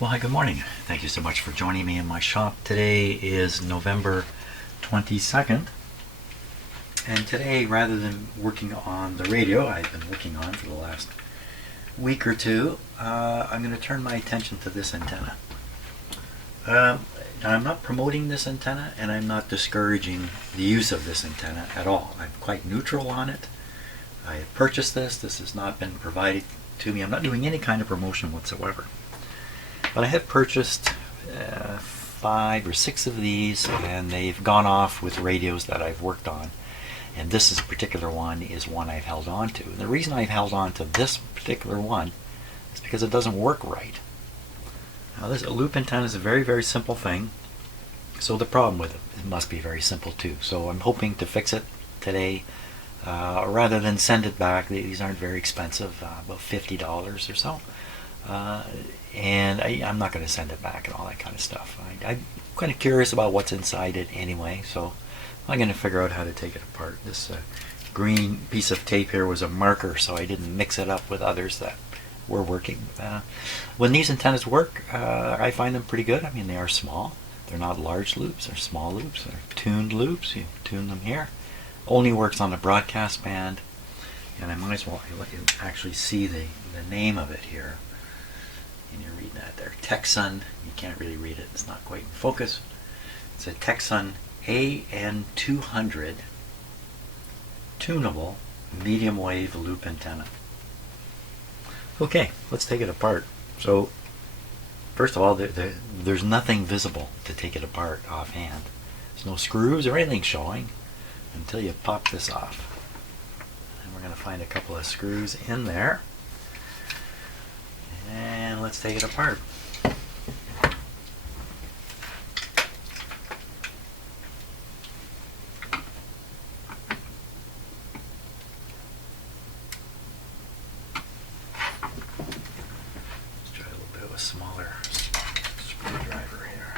Well, hi, good morning. Thank you so much for joining me in my shop. Today is November 22nd. And today, rather than working on the radio I've been working on for the last week or two, I'm going to turn my attention to this antenna. I'm not promoting this antenna, and I'm not discouraging the use of this antenna at all. I'm quite neutral on it. I have purchased this. This has not been provided to me. I'm not doing any kind of promotion whatsoever. But I have purchased 5 or 6 of these, and they've gone off with radios that I've worked on. And this particular one is one I've held on to. And the reason I've held on to this particular one is because it doesn't work right. Now, this loop antenna is a very, very simple thing. So the problem with it must be very simple too. So I'm hoping to fix it today, rather than send it back. These aren't very expensive, about $50 or so. And I'm not going to send it back and all that kind of stuff. I'm kind of curious about what's inside it anyway, so I'm going to figure out how to take it apart. This green piece of tape here was a marker, so I didn't mix it up with others that were working. When these antennas work, I find them pretty good. I mean, they are small. They're not large loops. They're small loops. They're tuned loops. You tune them here. Only works on the broadcast band. And I might as well let you actually see the name of it here. And you read that there, Tecsun. You can't really read it, it's not quite in focus. It's a Tecsun AN-200 tunable medium wave loop antenna. Okay, let's take it apart. So first of all, there's nothing visible to take it apart offhand. There's no screws or anything showing until you pop this off. And we're going to find a couple of screws in there. And let's take it apart. Let's try a little bit of a smaller screwdriver here.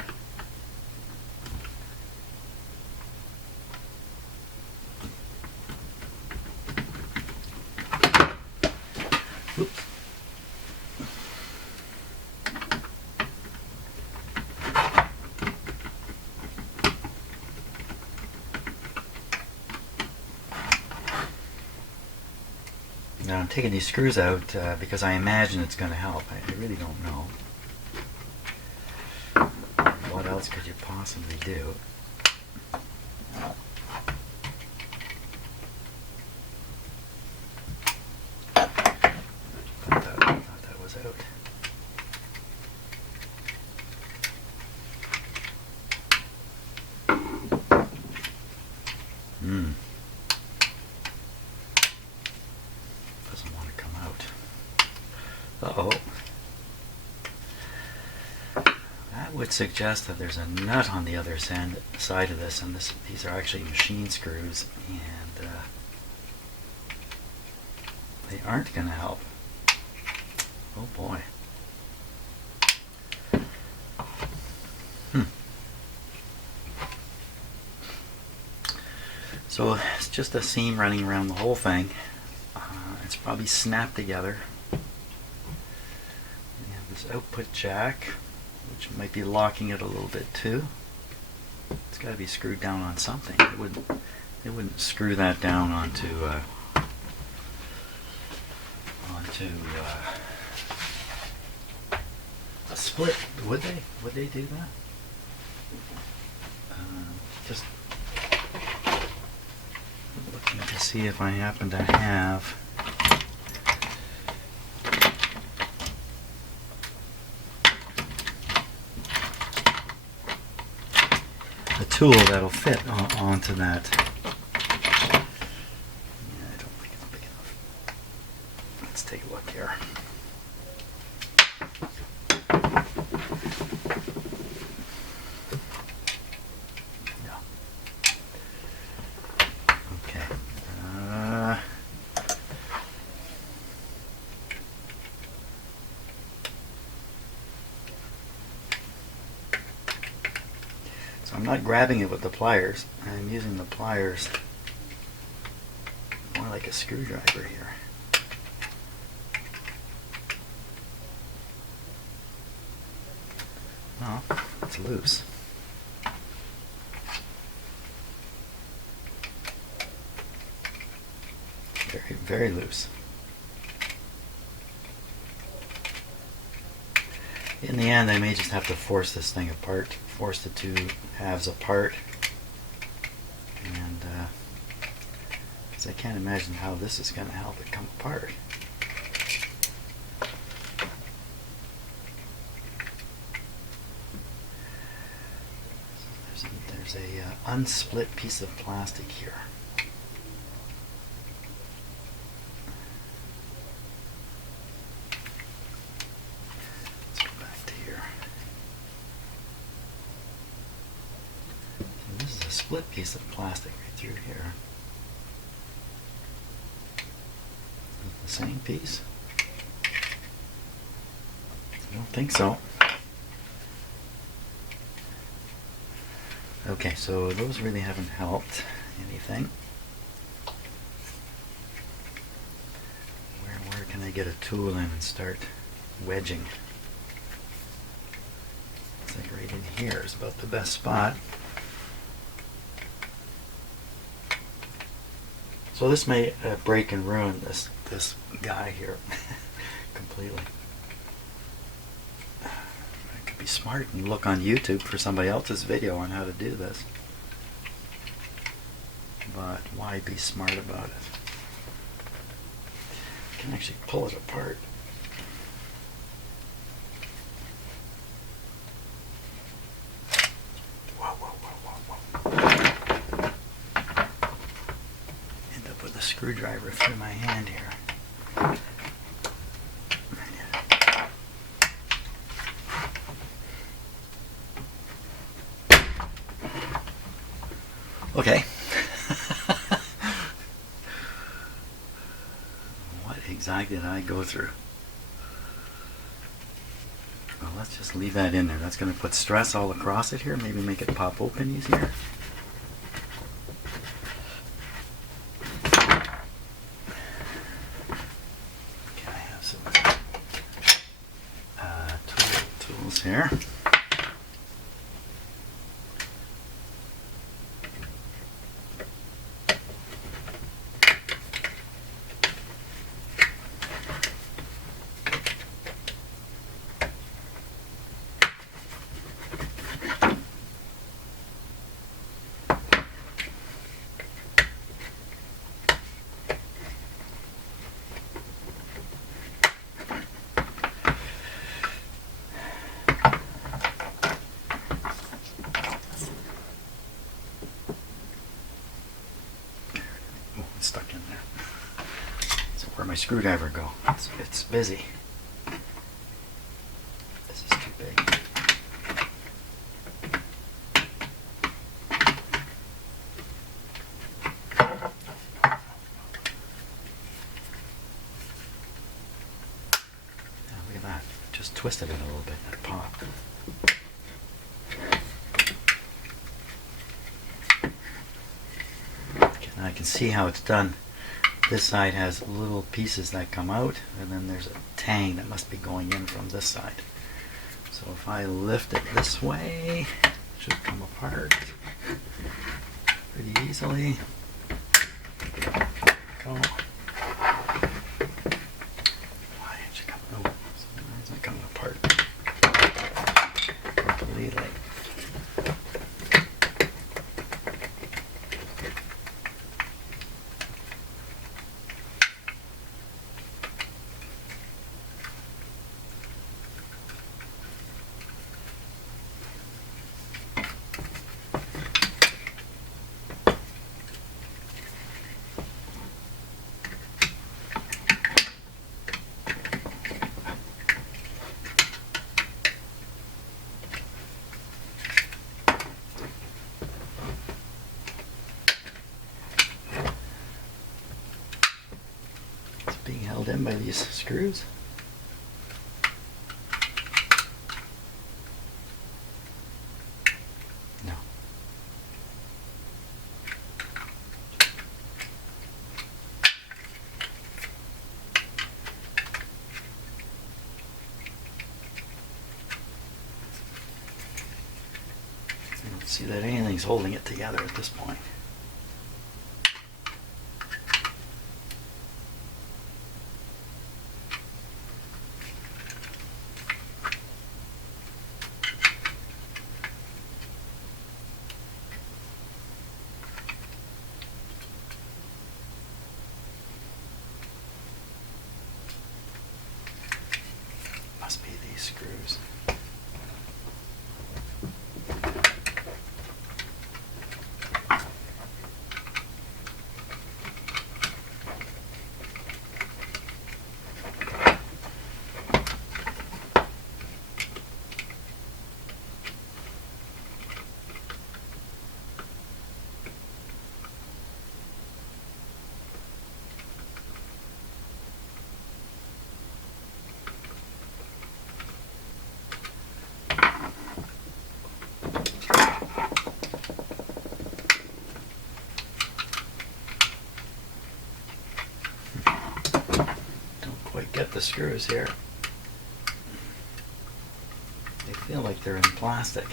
Oops. Now I'm taking these screws out because I imagine it's going to help. I really don't know. What else could you possibly do? Thought that was out. Doesn't want to come out. Uh-oh. That would suggest that there's a nut on the other side of this, and these are actually machine screws, and they aren't going to help. Oh boy. So it's just a seam running around the whole thing. It's probably snapped together. We have this output jack, which might be locking it a little bit too. It's got to be screwed down on something. It wouldn't screw that down onto a split, would they? Would they do that? Just looking to see if I happen to have a tool that'll fit onto that. Yeah, I don't think it's big enough. Let's take a look here. No. Okay. So I'm not grabbing it with the pliers. I'm using the pliers more like a screwdriver here. Oh, it's loose. Very, very loose. In the end, I may just have to force this thing apart, force the two halves apart, and because I can't imagine how this is going to help it come apart. There's a unsplit piece of plastic here. Let's go back to here. So this is a split piece of plastic right through here. The same piece? I don't think so. Okay, so those really haven't helped anything. Where can I get a tool in and start wedging? I think right in here is about the best spot. So this may break and ruin this guy here completely. Be smart and look on YouTube for somebody else's video on how to do this. But why be smart about it? You can actually pull it apart. Whoa, whoa, whoa, whoa, whoa. End up with a screwdriver through my hand here. Okay. What exactly did I go through? Well, let's just leave that in there. That's going to put stress all across it here. Maybe make it pop open easier. Okay, I have some tools here. Stuck in there. So where'd my screwdriver go? It's busy. This is too big. Now look at that. Just twisted it a little bit and it popped. I can see how it's done. This side has little pieces that come out, and then there's a tang that must be going in from this side. So if I lift it this way, it should come apart pretty easily. Go. Why is it coming? Oh, why is it coming apart completely? Being held in by these screws. No. see that anything's holding it together at this point. Must be these screws. Get the screws here. They feel like they're in plastic.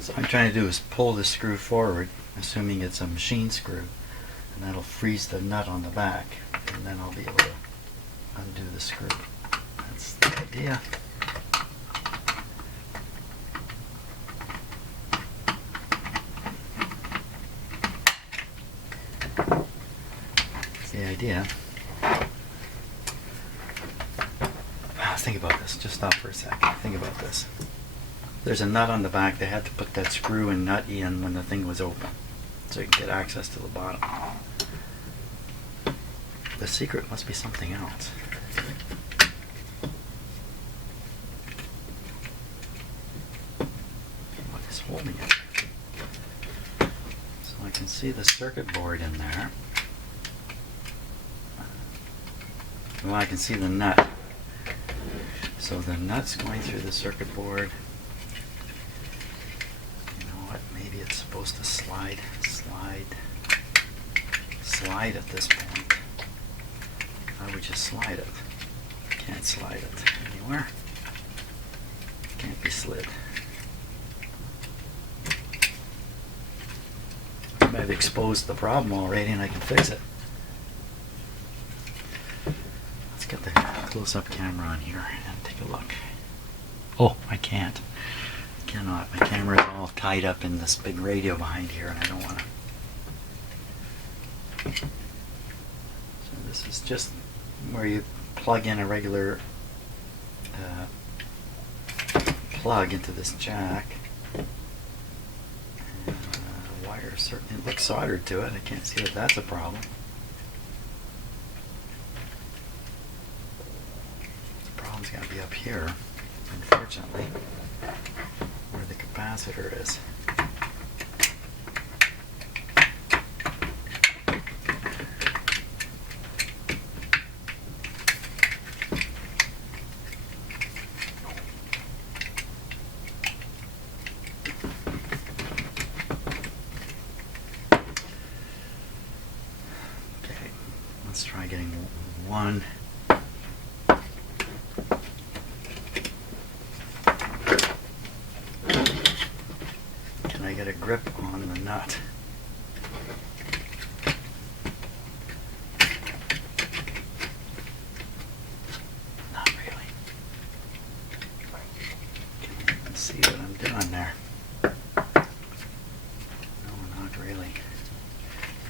So what I'm trying to do is pull the screw forward, assuming it's a machine screw, and that'll freeze the nut on the back, and then I'll be able to undo the screw. That's the idea. That's the idea. Think about this. Just stop for a second. Think about this. There's a nut on the back. They had to put that screw and nut in when the thing was open, so you can get access to the bottom. The secret must be something else. What is holding it? So I can see the circuit board in there. Well, I can see the nut. So the nut's going through the circuit board. You know what? Maybe it's supposed to slide at this point. How would you slide it? Can't slide it anywhere. Can't be slid. I've exposed the problem already and I can fix it. Let's get the close-up camera on here and take a look. Oh, I can't. I cannot. My camera is all tied up in this big radio behind here and I don't want to. So this is just where you plug in a regular plug into this jack. And the wire certainly looks soldered to it. I can't see that that's a problem. The problem's got to be up here, unfortunately, where the capacitor is. Let's try getting one. Can I get a grip on the nut? Not really. Can you even see what I'm doing there? No, not really.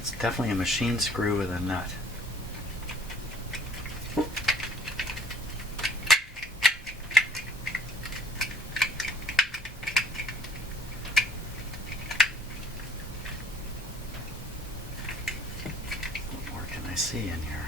It's definitely a machine screw with a nut. see in here.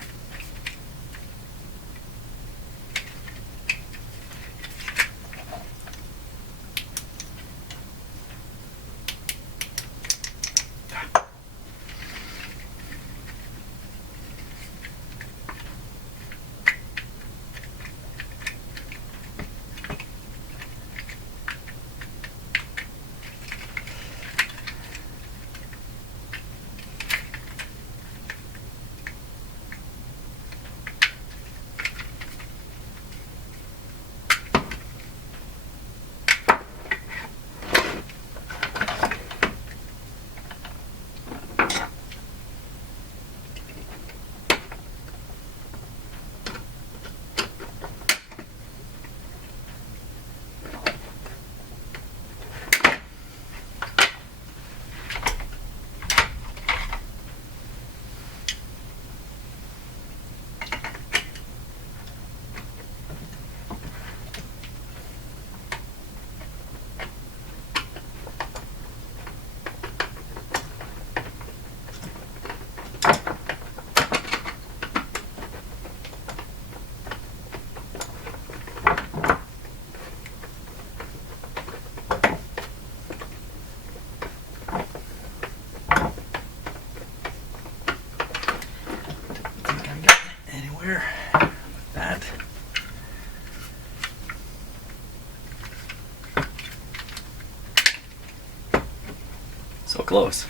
So close.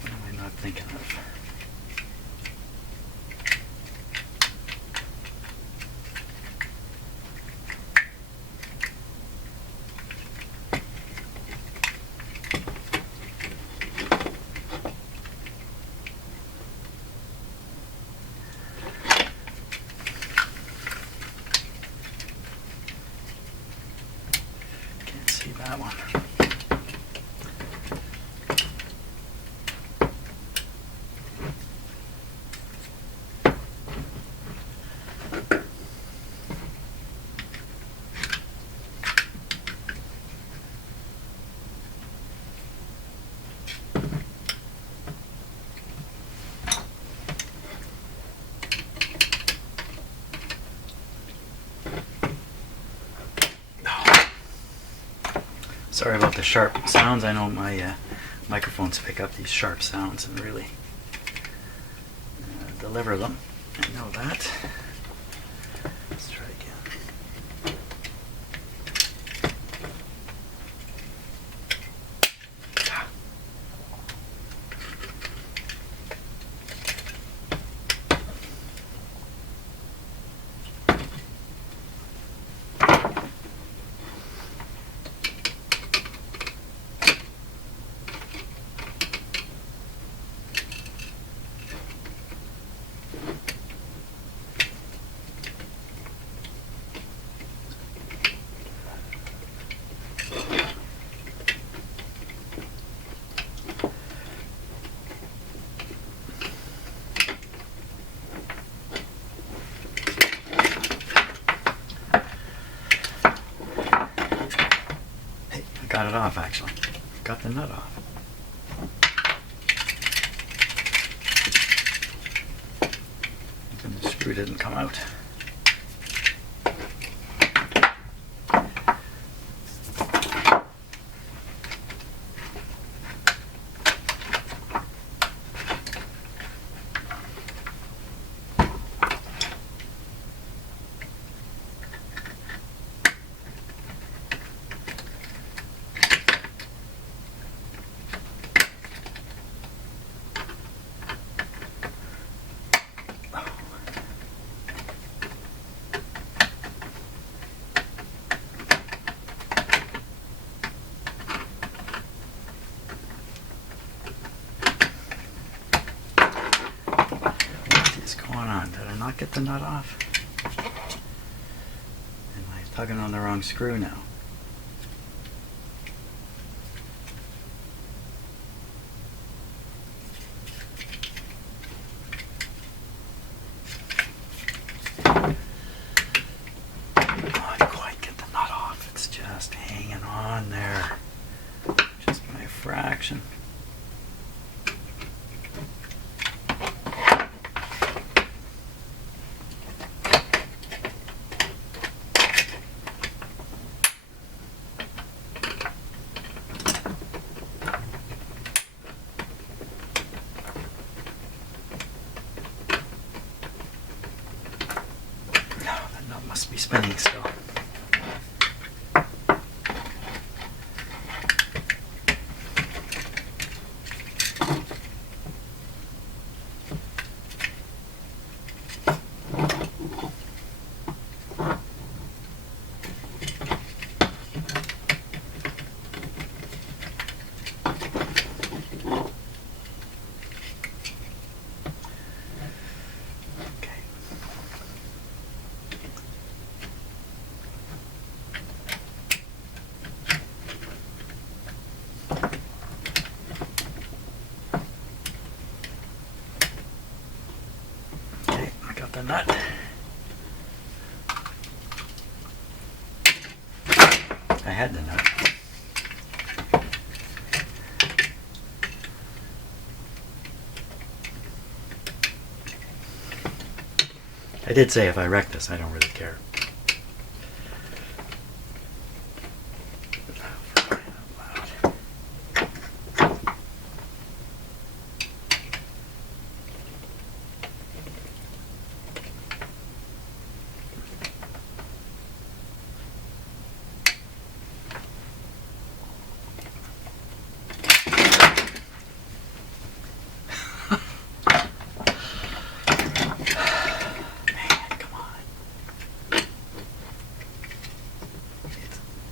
What am I not thinking of? That one. Sorry about the sharp sounds. I know my microphones pick up these sharp sounds and really deliver them. I know that. Let's try again. Got it off, actually. Got the nut off. And the screw didn't come out. Did I not get the nut off? Am I tugging on the wrong screw now? I can't quite get the nut off. It's just hanging on there. must be spinning still. The nut. I had the nut. I did say if I wreck this, I don't really care.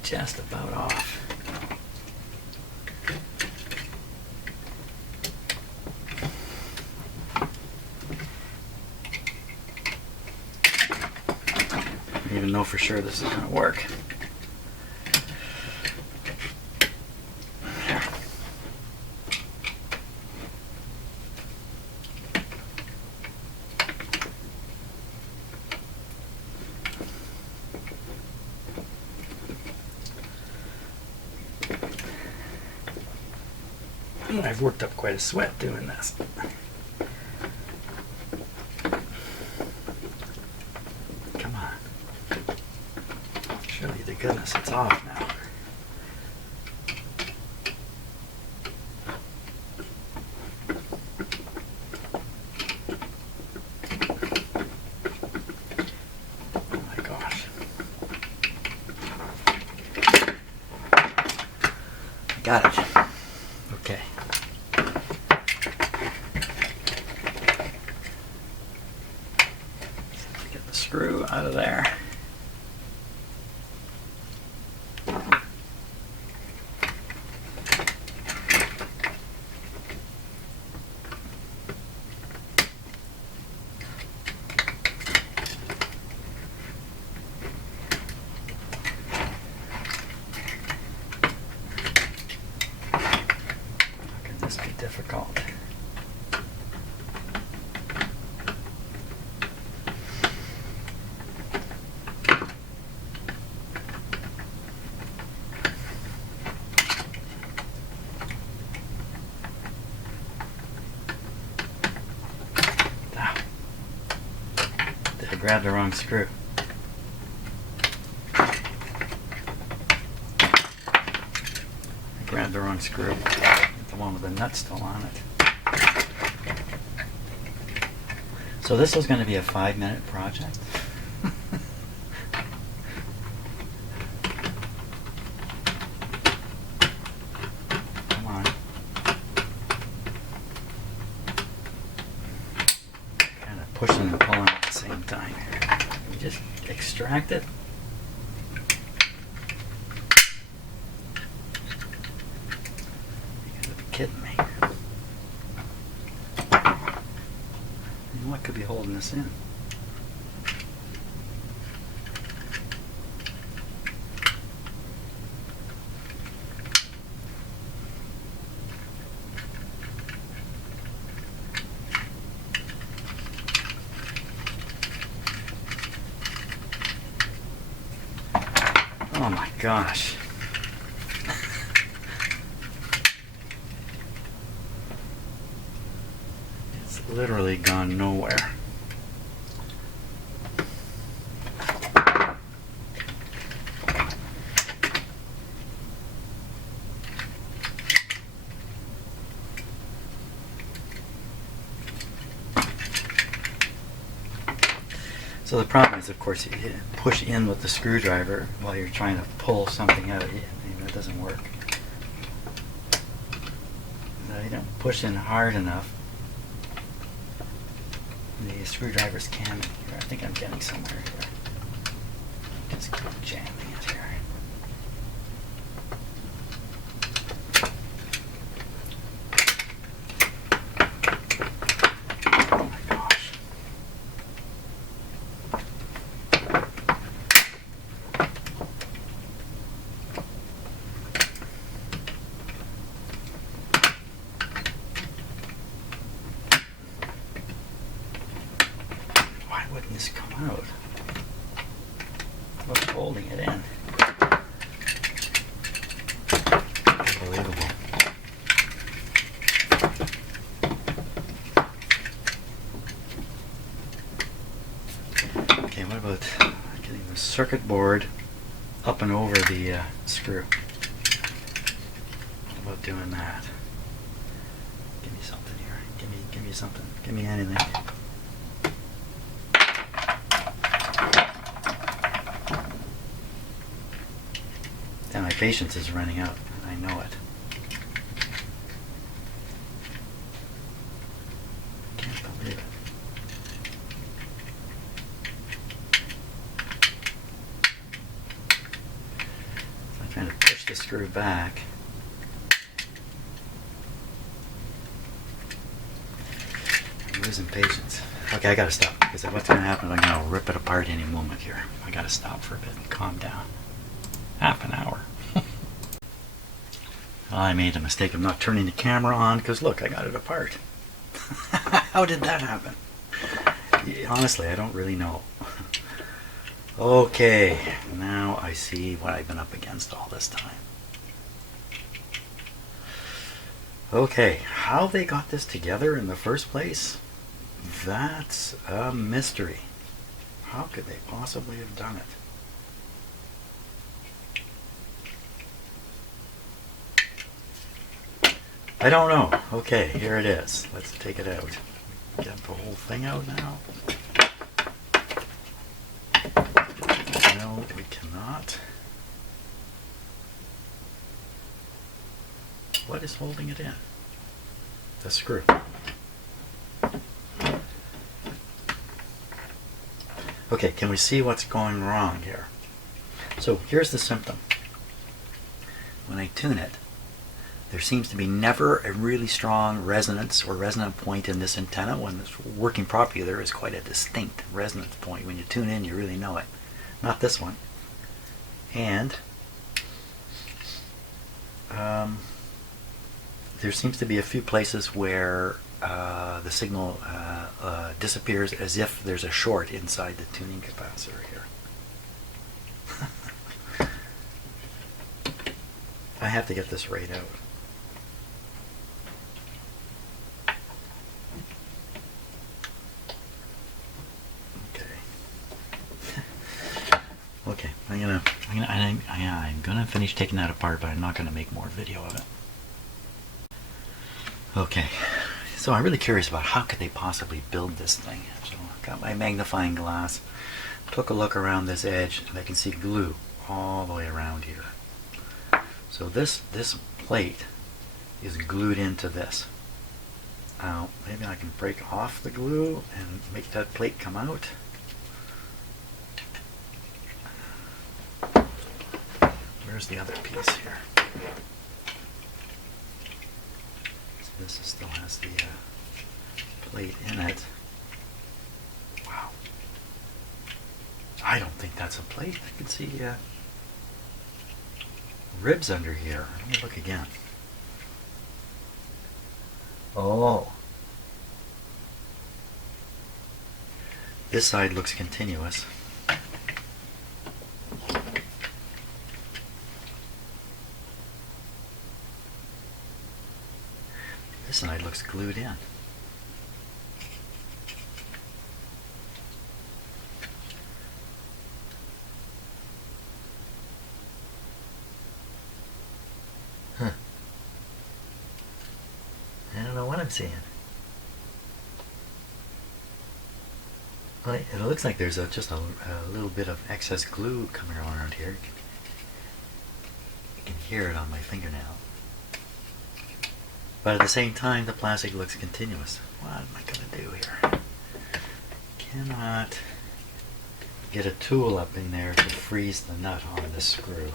Just about off. I don't even know for sure this is going to work. I've worked up quite a sweat doing this. Come on. Show you the goodness, it's off now. Oh my gosh. Got it. Okay. Get the screw out of there. Difficult. Ah. Did I grab the wrong screw? I grabbed the wrong screw. The one with the nut still on it. So this was going to be a 5-minute project. Come on. Kind of pushing and pulling at the same time here. You just extract it. Kidding me. What could be holding this in? Oh my gosh. Literally gone nowhere. So the problem is, of course, you push in with the screwdriver while you're trying to pull something out. It doesn't work. You don't push in hard enough. The screwdriver's camming here. I think I'm getting somewhere here. Just keep jamming it here. Oh my gosh. Why wouldn't this come out? What's holding it in? Unbelievable. Okay, what about getting the circuit board up and over the screw? What about doing that? Give me something here. Give me something. Give me anything. And my patience is running out. I know it. Can't believe it. So I'm trying to push the screw back. I'm losing patience. Okay, I gotta stop, because what's gonna happen is I'm gonna rip it apart any moment here. I gotta stop for a bit and calm down. Half an hour. I made a mistake of not turning the camera on, because look, I got it apart. How did that happen? Honestly, I don't really know. Okay, now I see what I've been up against all this time. Okay, how they got this together in the first place, that's a mystery. How could they possibly have done it? I don't know. Okay, here it is. Let's take it out. Get the whole thing out now. No, we cannot. What is holding it in? The screw. Okay, can we see what's going wrong here? So here's the symptom. When I tune it, there seems to be never a really strong resonance or resonant point in this antenna. When it's working properly, there is quite a distinct resonance point. When you tune in, you really know it. Not this one. And there seems to be a few places where the signal disappears, as if there's a short inside the tuning capacitor here. I have to get this right out. Okay, I'm gonna finish taking that apart, but I'm not gonna make more video of it. Okay, so I'm really curious about how could they possibly build this thing. So I got my magnifying glass, took a look around this edge, and I can see glue all the way around here. So this plate is glued into this. Now maybe I can break off the glue and make that plate come out. Where's the other piece here? So this still has the plate in it. Wow. I don't think that's a plate. I can see ribs under here. Let me look again. Oh. This side looks continuous. This side looks glued in. Huh. I don't know what I'm seeing. Well, it looks like there's just a little bit of excess glue coming around here. You can hear it on my fingernail. But at the same time, the plastic looks continuous. What am I going to do here? Cannot get a tool up in there to freeze the nut on this screw.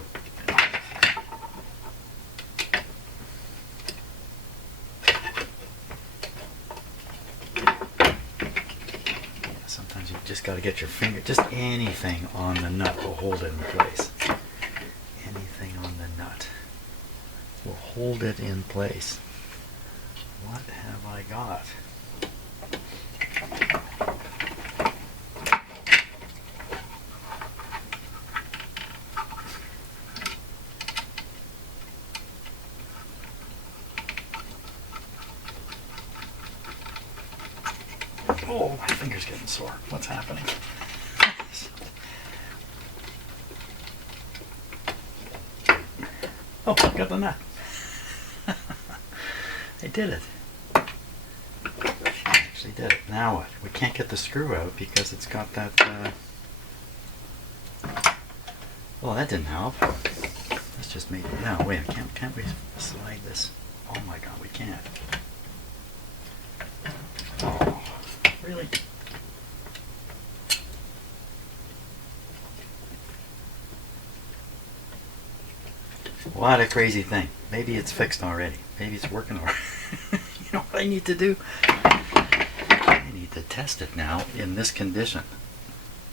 Sometimes you just got to get your finger, just anything on the nut will hold it in place. Anything on the nut will hold it in place. What have I got? Oh, my finger's getting sore. What's happening? Oh, I got the nut. I did it. I actually did it. Now what? We can't get the screw out because it's got that... Well, that didn't help. Let's just make it... No, wait, can't we slide this? Oh my god, we can't. Oh, really? What a crazy thing. Maybe it's fixed already. Maybe it's working already. You know what I need to do? I need to test it now in this condition.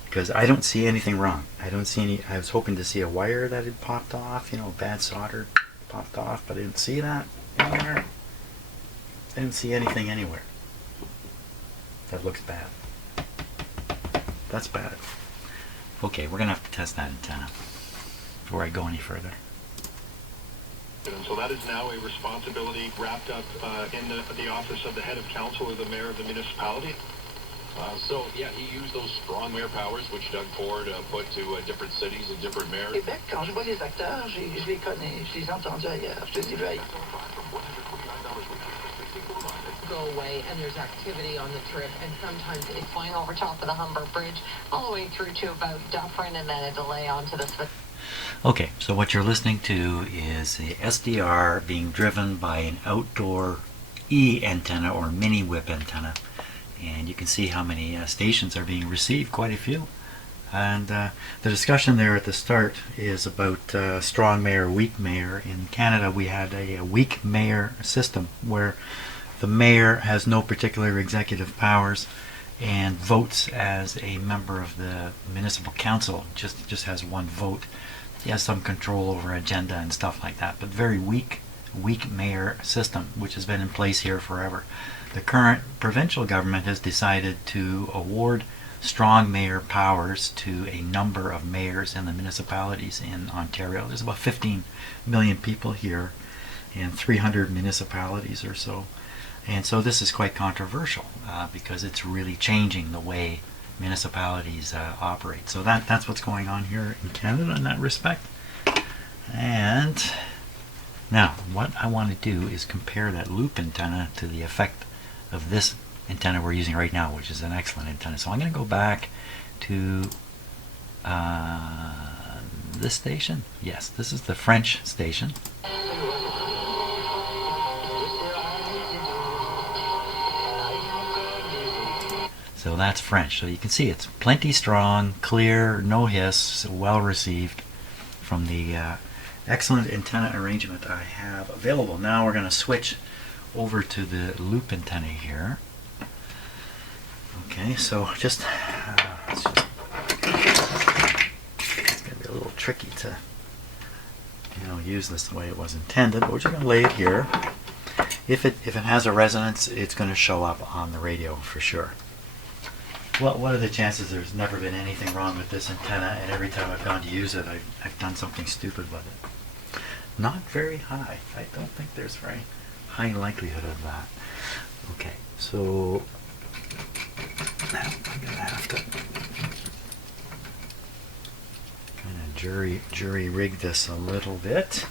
Because I don't see anything wrong. I don't see any... I was hoping to see a wire that had popped off, you know, bad solder popped off, but I didn't see that anywhere. I didn't see anything anywhere. That looks bad. That's bad. Okay, we're going to have to test that antenna before I go any further. And so that is now a responsibility wrapped up in the office of the head of council or the mayor of the municipality. So, yeah, he used those strong mayor powers, which Doug Ford put to different cities and different mayors. Québec, quand je vois les acteurs, je les connais, je les ai entendus ailleurs. Je te dis, hey. Go away, and there's activity on the trip, and sometimes it's flying over top of the Humber Bridge all the way through to about Dufferin, and then a delay onto the... Okay, so what you're listening to is the SDR being driven by an outdoor E antenna or mini whip antenna, and you can see how many stations are being received, quite a few. And the discussion there at the start is about strong mayor, weak mayor. In Canada we had a weak mayor system where the mayor has no particular executive powers and votes as a member of the municipal council, just has one vote. He has some control over agenda and stuff like that, but very weak mayor system, which has been in place here forever. The current provincial government has decided to award strong mayor powers to a number of mayors in the municipalities in Ontario. There's about 15 million people here and 300 municipalities or so. And so this is quite controversial because it's really changing the way municipalities operate. So that's what's going on here in Canada in that respect. And now what I want to do is compare that loop antenna to the effect of this antenna we're using right now, which is an excellent antenna. So I'm going to go back to this station. Yes, this is the French station. So that's French. So you can see it's plenty strong, clear, no hiss, well received from the excellent antenna arrangement I have available. Now we're going to switch over to the loop antenna here. Okay, so it's going to be a little tricky to use this the way it was intended, but we're just going to lay it here. If it has a resonance, it's going to show up on the radio for sure. Well, what are the chances there's never been anything wrong with this antenna, and every time I've gone to use it, I've done something stupid with it? Not very high. I don't think there's very high likelihood of that. Okay, so now I'm going to have to kind of jury rig this a little bit.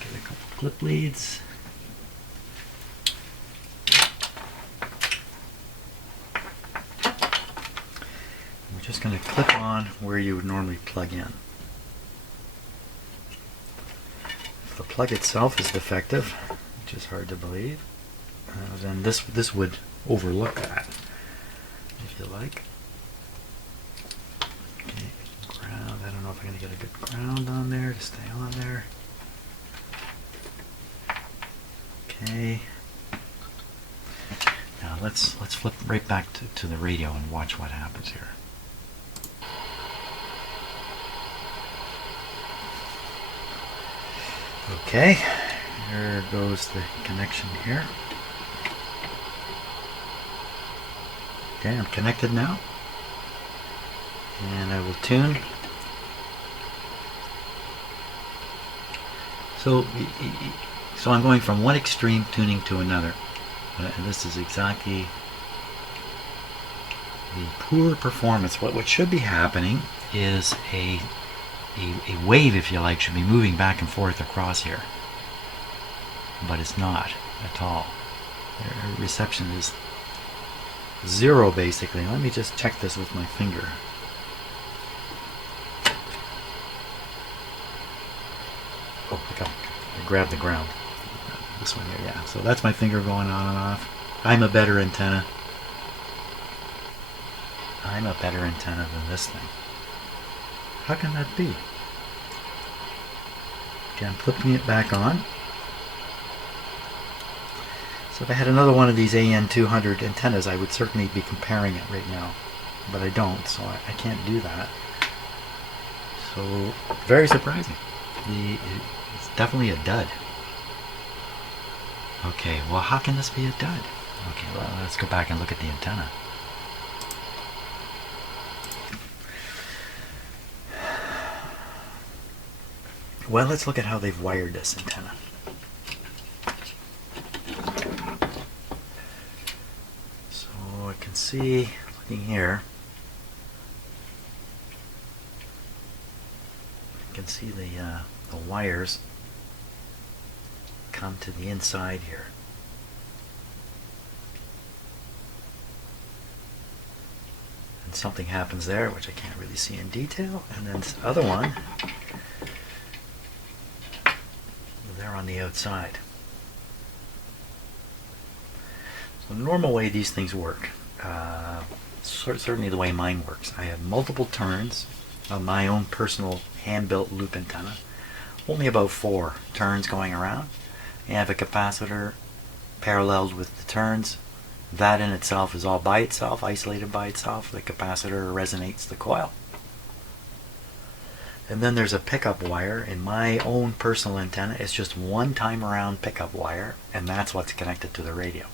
Get a couple clip leads. just going to clip on where you would normally plug in. If the plug itself is defective, which is hard to believe, then this would overlook that, if you like. Okay, ground. I don't know if I'm going to get a good ground on there to stay on there. Okay. Now let's flip right back to the radio and watch what happens here. Okay, there goes the connection here. Okay, I'm connected now. And I will tune. So I'm going from one extreme tuning to another. And this is exactly the poor performance. What should be happening is a wave, if you like, should be moving back and forth across here. But it's not at all. The reception is zero, basically. Let me just check this with my finger. Oh, I grabbed the ground. This one here, yeah. So that's my finger going on and off. I'm a better antenna. I'm a better antenna than this thing. How can that be? Okay, I'm flipping it back on. So if I had another one of these AN-200 antennas, I would certainly be comparing it right now. But I don't, so I can't do that. So, very surprising. It's definitely a dud. Okay, well, how can this be a dud? Okay, well, let's go back and look at the antenna. Well, let's look at how they've wired this antenna. So I can see, looking here, I can see the wires come to the inside here. And something happens there, which I can't really see in detail. And then this other one, they're on the outside. So the normal way these things work, certainly the way mine works, I have multiple turns of my own personal hand-built loop antenna. Only about 4 turns going around. You have a capacitor paralleled with the turns. That in itself is all by itself, isolated by itself. The capacitor resonates the coil. And then there's a pickup wire. In my own personal antenna, it's just one time around pickup wire, and that's what's connected to the radio.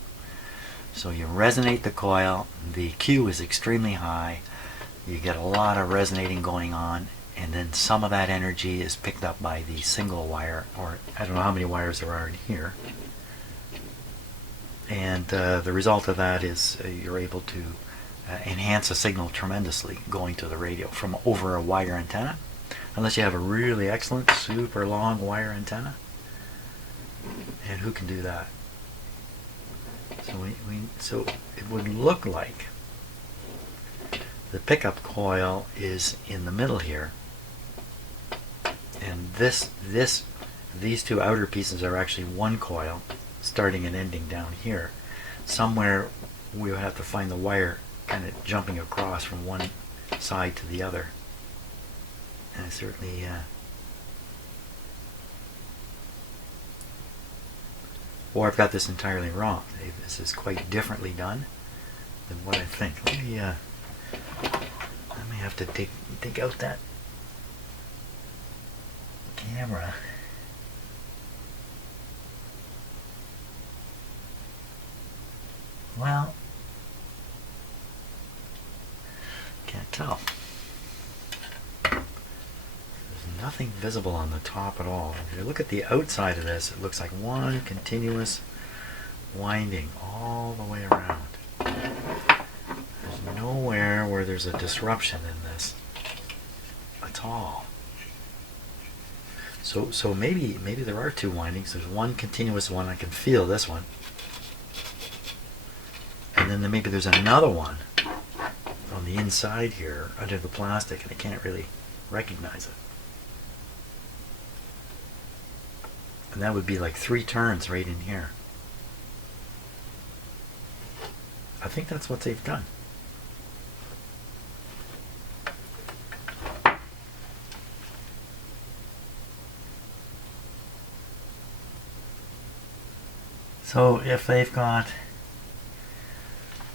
So you resonate the coil, the Q is extremely high, you get a lot of resonating going on, and then some of that energy is picked up by the single wire, or I don't know how many wires there are in here. And the result of that is you're able to enhance a signal tremendously going to the radio from over a wire antenna, unless you have a really excellent, super long wire antenna. And who can do that? So it would look like the pickup coil is in the middle here, and these two outer pieces are actually one coil, starting and ending down here. Somewhere we would have to find the wire kind of jumping across from one side to the other, and certainly or I've got this entirely wrong. This is quite differently done than what I think. Let me have to dig out that camera. Well, can't tell. There's nothing visible on the top at all. If you look at the outside of this, it looks like one continuous winding all the way around. There's nowhere where there's a disruption in this at all. So maybe there are 2 windings. There's one continuous one. I can feel this one. And then maybe there's another one on on the inside here under the plastic, and I can't really recognize it. And that would be like 3 turns right in here. I think that's what they've done. So if they've got,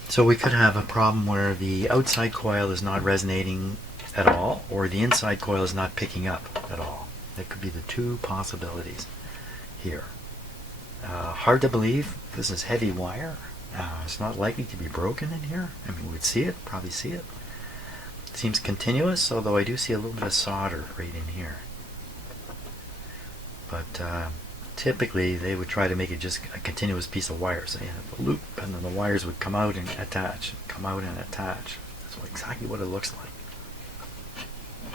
so we could have a problem where the outside coil is not resonating at all, or the inside coil is not picking up at all. That could be the 2 possibilities here. Hard to believe. This is heavy wire. It's not likely to be broken in here. I mean, we'd see it, probably see it. It seems continuous, although I do see a little bit of solder right in here. But typically they would try to make it just a continuous piece of wire. So you have a loop, and then the wires would come out and attach, come out and attach. That's exactly what it looks like.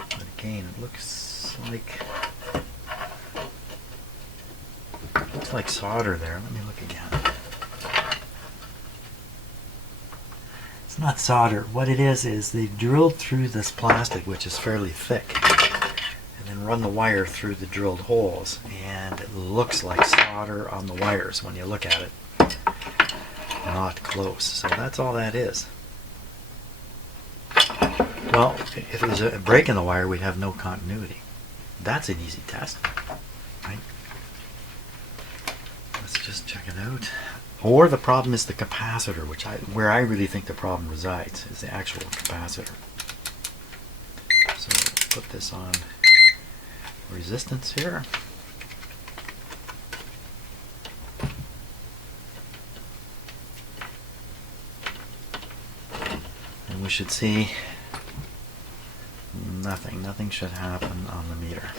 But again, it looks like solder there. Let me look again. It's not solder. What it is they've drilled through this plastic, which is fairly thick, and then run the wire through the drilled holes, and it looks like solder on the wires when you look at it. Not close. So that's all that is. Well, if there's a break in the wire, we'd have no continuity. That's an easy test, right? Let's just check it out. Or the problem is the capacitor, where I really think the problem resides, is the actual capacitor. So let's put this on resistance here. And we should see nothing should happen on the meter.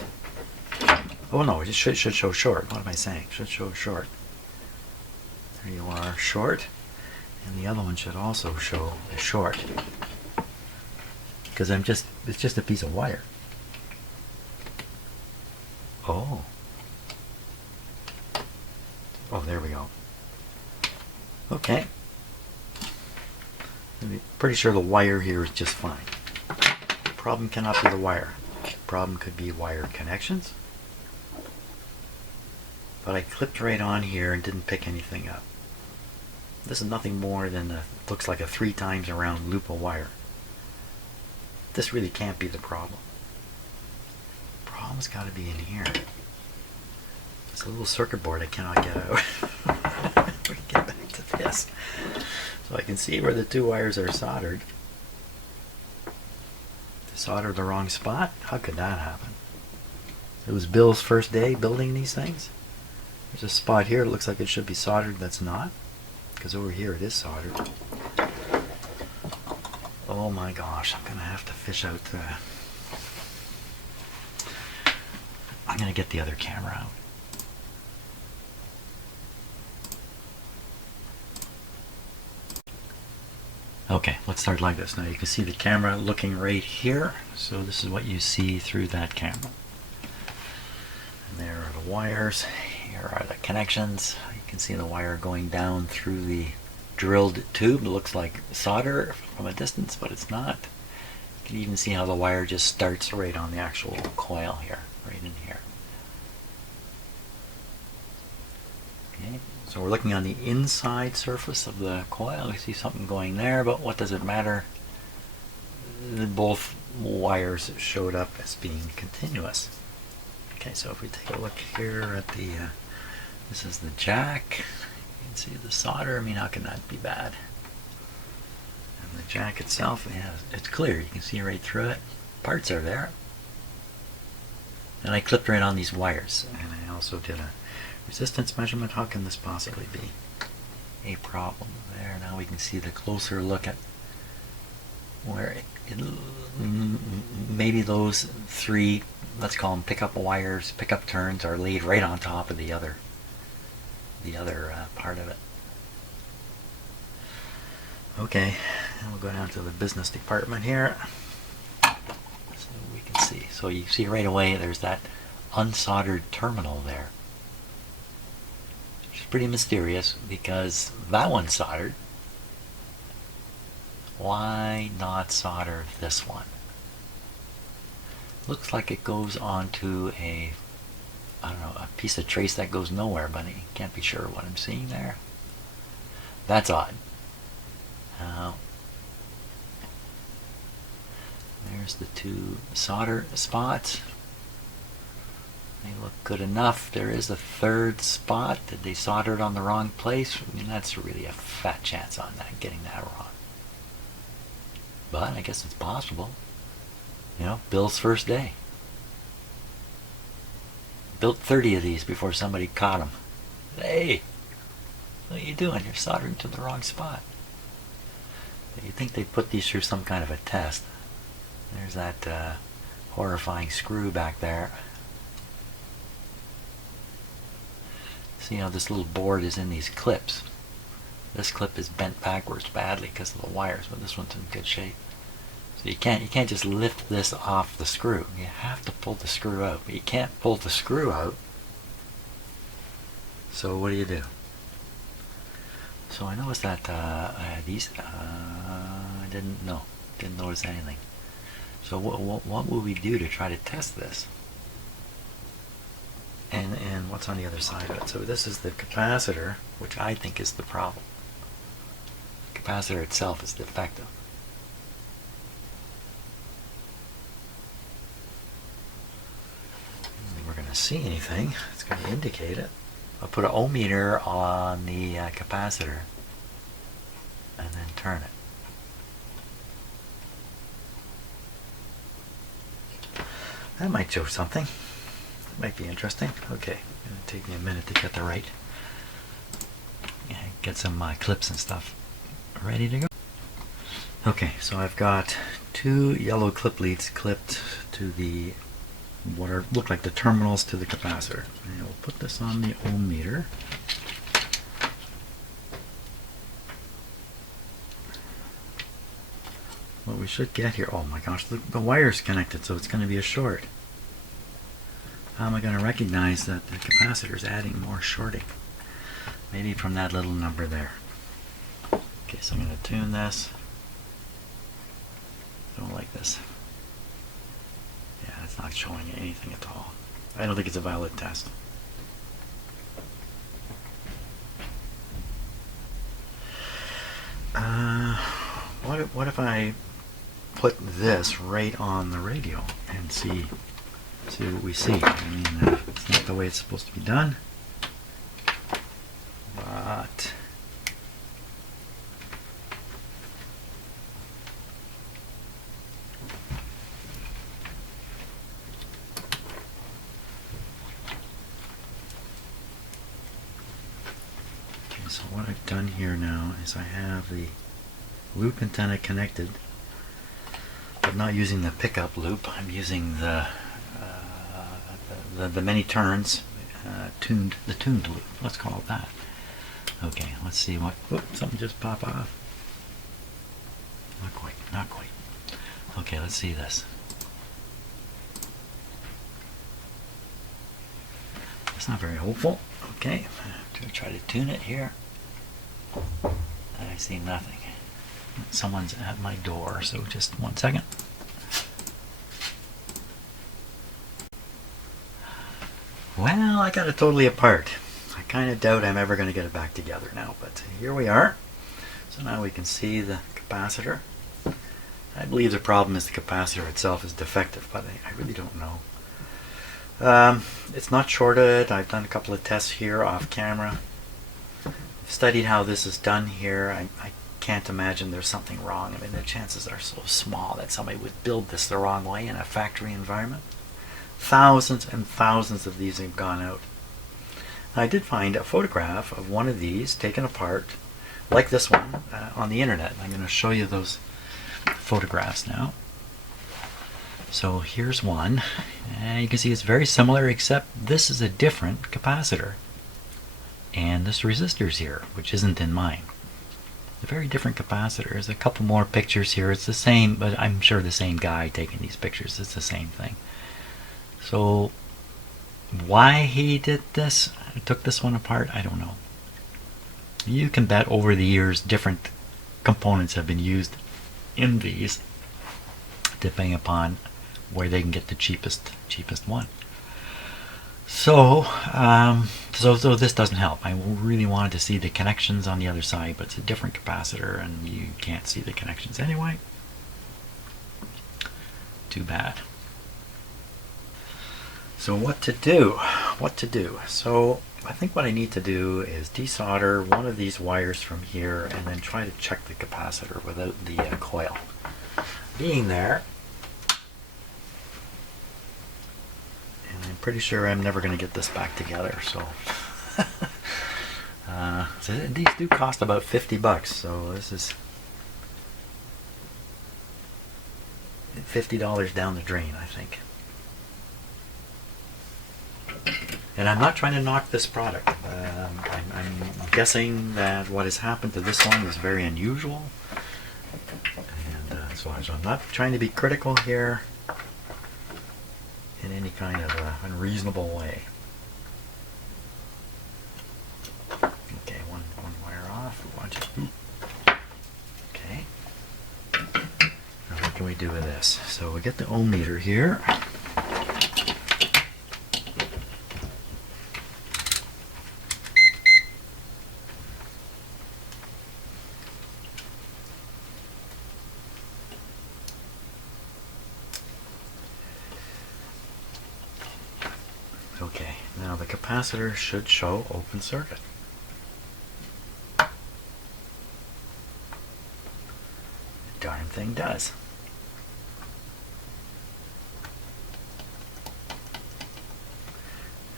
Oh no, it should show short. What am I saying? Should show short. There you are, short. And the other one should also show a short. Because it's just a piece of wire. Oh. Oh, there we go. Okay. I'm pretty sure the wire here is just fine. The problem cannot be the wire. The problem could be wire connections. But I clipped right on here and didn't pick anything up. This is nothing more than looks like a 3 times around loop of wire. This really can't be the problem. The problem's got to be in here. It's a little circuit board I cannot get out. We can get back to this. So I can see where the 2 wires are soldered. They soldered the wrong spot? How could that happen? It was Bill's first day building these things. There's a spot here, it looks like it should be soldered, that's not. Because over here it is soldered. Oh my gosh, I'm going to have to fish out the... I'm going to get the other camera out. Okay, let's start like this. Now you can see the camera looking right here. So this is what you see through that camera. And there are the wires. Here are the connections. You can see the wire going down through the drilled tube. It looks like solder from a distance, but it's not. You can even see how the wire just starts right on the actual coil here, right in here. Okay, so we're looking on the inside surface of the coil. We see something going there, but what does it matter? Both wires showed up as being continuous. Okay, so if we take a look here at the, this is the jack. You can see the solder. I mean, how can that be bad? And the jack itself, yeah, it's clear. You can see right through it. Parts are there. And I clipped right on these wires. And I also did a resistance measurement. How can this possibly be a problem? There, now we can see the closer look at where maybe those 3, let's call them pickup wires, pickup turns, are laid right on top of the other part of it. Okay, and we'll go down to the business department here. So we can see. So you see right away there's that unsoldered terminal there. Which is pretty mysterious because that one's soldered. Why not solder this one? Looks like it goes onto a, I don't know, a piece of trace that goes nowhere, but I can't be sure what I'm seeing there. That's odd. There's the two solder spots. They look good enough. There is a third spot. Did they solder it on the wrong place? I mean, that's really a fat chance on that, getting that wrong. But I guess it's possible. You know, Bill's first day. Built 30 of these before somebody caught him. Hey, what are you doing? You're soldering to the wrong spot. You'd think they'd put these through some kind of a test. There's that horrifying screw back there. See how this little board is in these clips. This clip is bent backwards badly because of the wires, but this one's in good shape. So you can't just lift this off the screw. You have to pull the screw out, but you can't pull the screw out. So what do? So I noticed that these I didn't notice anything. So what will we do to try to test this? And what's on the other side of it? So this is the capacitor, which I think is the problem. The capacitor itself is defective. We're going to see anything. It's going to indicate it. I'll put an ohm meter on the capacitor and then turn it. That might show something. That might be interesting. Okay, it'll take me a minute to get the right. Yeah, get some clips and stuff ready to go. Okay, so I've got two yellow clip leads clipped to the look like the terminals to the capacitor. And we'll put this on the ohm meter. What we should get here, oh my gosh, the wire's connected, so it's going to be a short. How am I going to recognize that the capacitor is adding more shorting? Maybe from that little number there. Okay, so I'm going to tune this. I don't like this. Yeah, it's not showing anything at all. I don't think it's a valid test. What if I put this right on the radio and see what we see? I mean, it's not the way it's supposed to be done, but okay, so what I've done here now is I have the loop antenna connected, but not using the pickup loop. I'm using the many turns, tuned loop. Let's call it that. Okay, let's see what. Oops, something just popped off. Not quite. Okay, let's see this. It's not very hopeful. Okay, I'm going to try to tune it here. I see nothing. Someone's at my door, so just 1 second. Well, I got it totally apart. I kind of doubt I'm ever going to get it back together now, but here we are. So now we can see the capacitor. I believe the problem is the capacitor itself is defective, but I really don't know. It's not shorted. I've done a couple of tests here off camera. I've studied how this is done here. I can't imagine there's something wrong. I mean, the chances are so small that somebody would build this the wrong way in a factory environment. Thousands and thousands of these have gone out. I did find a photograph of one of these taken apart, like this one, on the internet. I'm going to show you those photographs now. So here's one, and you can see it's very similar, except this is a different capacitor. And this resistor's here, which isn't in mine. A very different capacitor. There's a couple more pictures here. It's the same, but I'm sure the same guy taking these pictures. It's the same thing. So why he did this, took this one apart, I don't know. You can bet over the years different components have been used in these, depending upon where they can get the cheapest one. So, so this doesn't help. I really wanted to see the connections on the other side, but it's a different capacitor, and you can't see the connections anyway. Too bad. So what to do? What to do? So I think what I need to do is desolder one of these wires from here, and then try to check the capacitor without the coil being there. I'm pretty sure I'm never going to get this back together, so, so these do cost about $50, so this is $50 down the drain, I think. And I'm not trying to knock this product. I'm guessing that what has happened to this one is very unusual, and so I'm not trying to be critical here in any kind of unreasonable way. Okay, one wire off. Okay. Now what can we do with this? So we get the ohm meter here. Okay, now the capacitor should show open circuit. The darn thing does.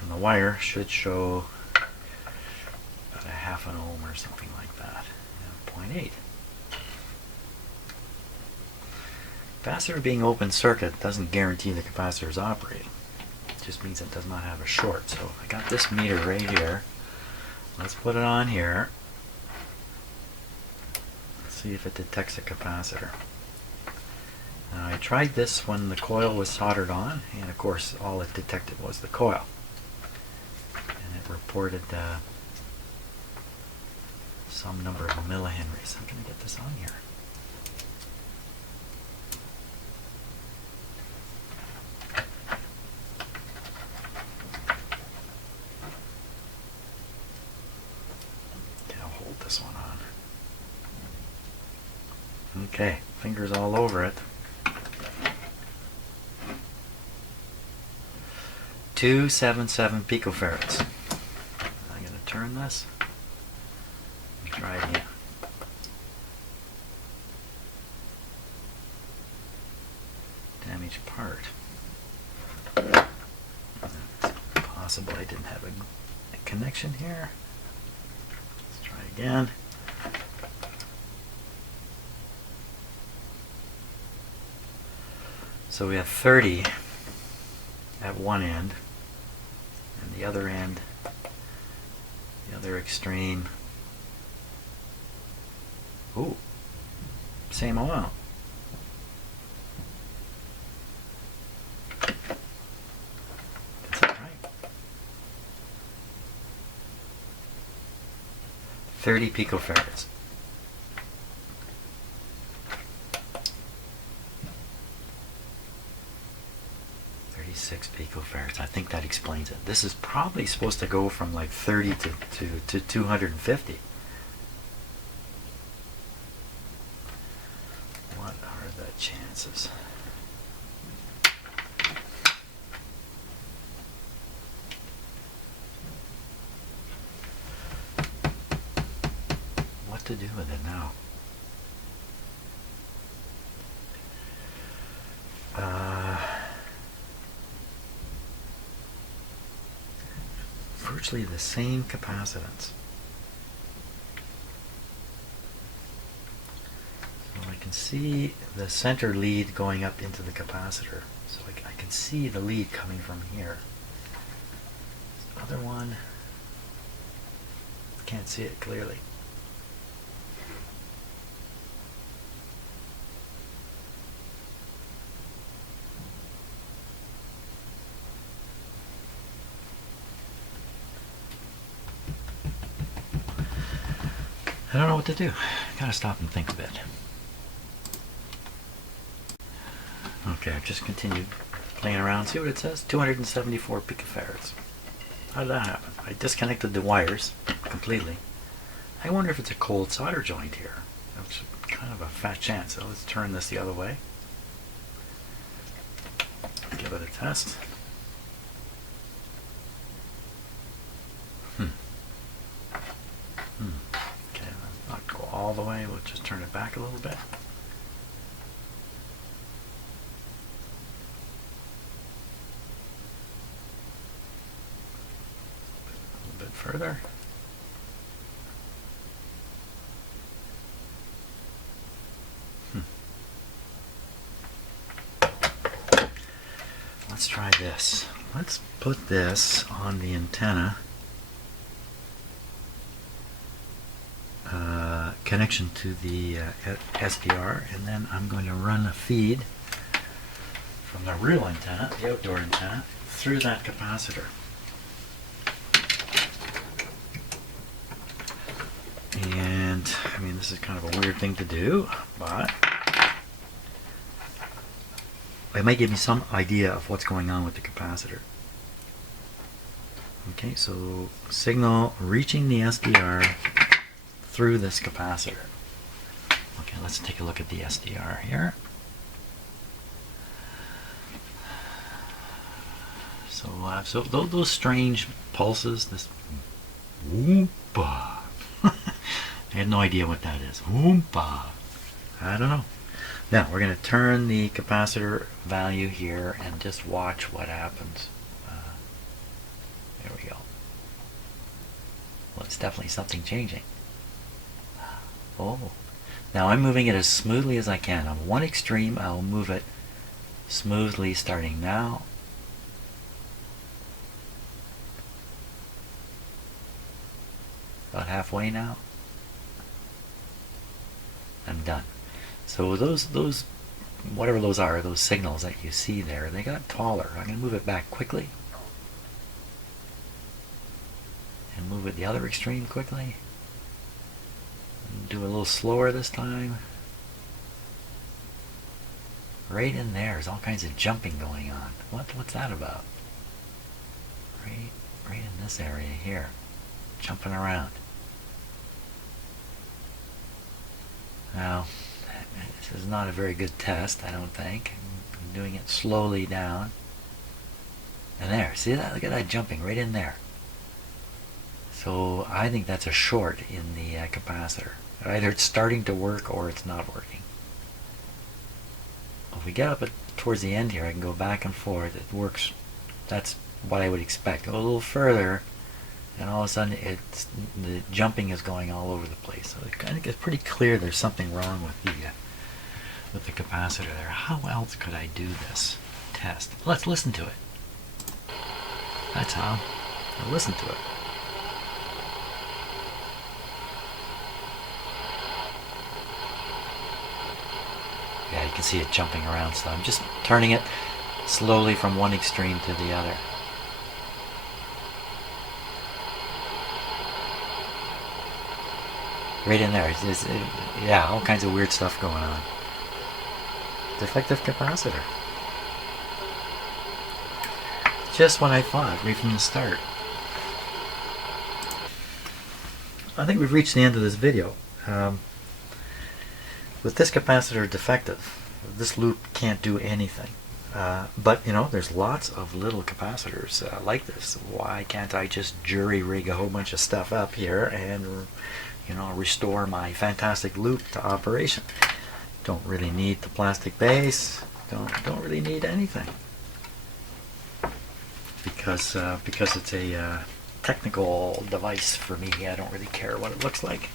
And the wire should show about a half an ohm or something like that. 0.8. Capacitor being open circuit doesn't guarantee the capacitor is operating. Just means it does not have a short. So I got this meter right here. Let's put it on here. Let's see if it detects a capacitor. Now I tried this when the coil was soldered on, and of course all it detected was the coil. And it reported some number of millihenries. I'm going to get this on here. This one on. Okay, fingers all over it. 277 picofarads. I'm going to turn this and try it again. Damaged part. It's possible I didn't have a connection here. Again. So we have 30 at one end, and the other end, the other extreme. Ooh, same amount. That's not right. 30 picofarads. Picofarads. I think that explains it. This is probably supposed to go from like 30 to 250. What are the chances? What to do with it now? Virtually the same capacitance. So I can see the center lead going up into the capacitor. So I can see the lead coming from here. This other one, can't see it clearly. I don't know what to do. Gotta stop and think a bit. Okay, I've just continued playing around. See what it says? 274 picofarads. How did that happen? I disconnected the wires completely. I wonder if it's a cold solder joint here. That's kind of a fat chance. So let's turn this the other way. Give it a test. Okay, let's not go all the way. We'll just turn it back a little bit. A little bit further. Let's try this. Let's put this on the antenna connection to the SDR, and then I'm going to run a feed from the real antenna, the outdoor antenna, through that capacitor. And I mean, this is kind of a weird thing to do, but it might give me some idea of what's going on with the capacitor. Okay, so signal reaching the SDR through this capacitor. Okay, let's take a look at the SDR here. So those strange pulses, this whoompa. I had no idea what that is. Whoompa. I don't know. Now we're going to turn the capacitor value here and just watch what happens. There we go. Well, it's definitely something changing. Oh. Now I'm moving it as smoothly as I can. On one extreme, I'll move it smoothly starting now. About halfway now. I'm done. So those whatever those are, those signals that you see there, they got taller. I'm going to move it back quickly. And move it the other extreme quickly. And do a little slower this time. Right in there's all kinds of jumping going on. What's that about? Right in this area here. Jumping around. Now, this is not a very good test, I don't think. I'm doing it slowly down. And there, see that? Look at that jumping right in there. So I think that's a short in the capacitor. Either it's starting to work or it's not working. If we get up towards the end here, I can go back and forth. It works. That's what I would expect. Go a little further, and all of a sudden the jumping is going all over the place. So I think it's pretty clear there's something wrong with the capacitor there. How else could I do this test? Let's listen to it. That's how. Now listen to it. Yeah, you can see it jumping around, so I'm just turning it slowly from one extreme to the other. Right in there. Yeah, all kinds of weird stuff going on. Defective capacitor. Just what I thought, right from the start. I think we've reached the end of this video. With this capacitor defective, this loop can't do anything. But you know, there's lots of little capacitors like this. Why can't I just jury rig a whole bunch of stuff up here and restore my fantastic loop to operation? Don't really need the plastic base. Don't really need anything because it's a technical device for me. I don't really care what it looks like.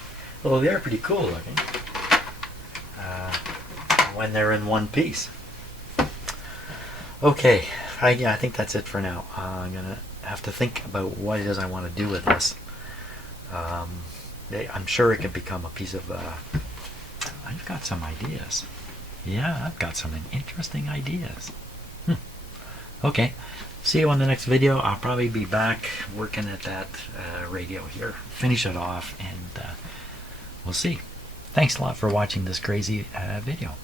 Although they are pretty cool looking when they're in one piece. Okay, I think that's it for now. I'm gonna have to think about what it is I want to do with this. I'm sure it can become a piece of. I've got some ideas. Yeah, I've got some interesting ideas. Okay, see you on the next video. I'll probably be back working at that radio here. Finish it off, and we'll see. Thanks a lot for watching this crazy video.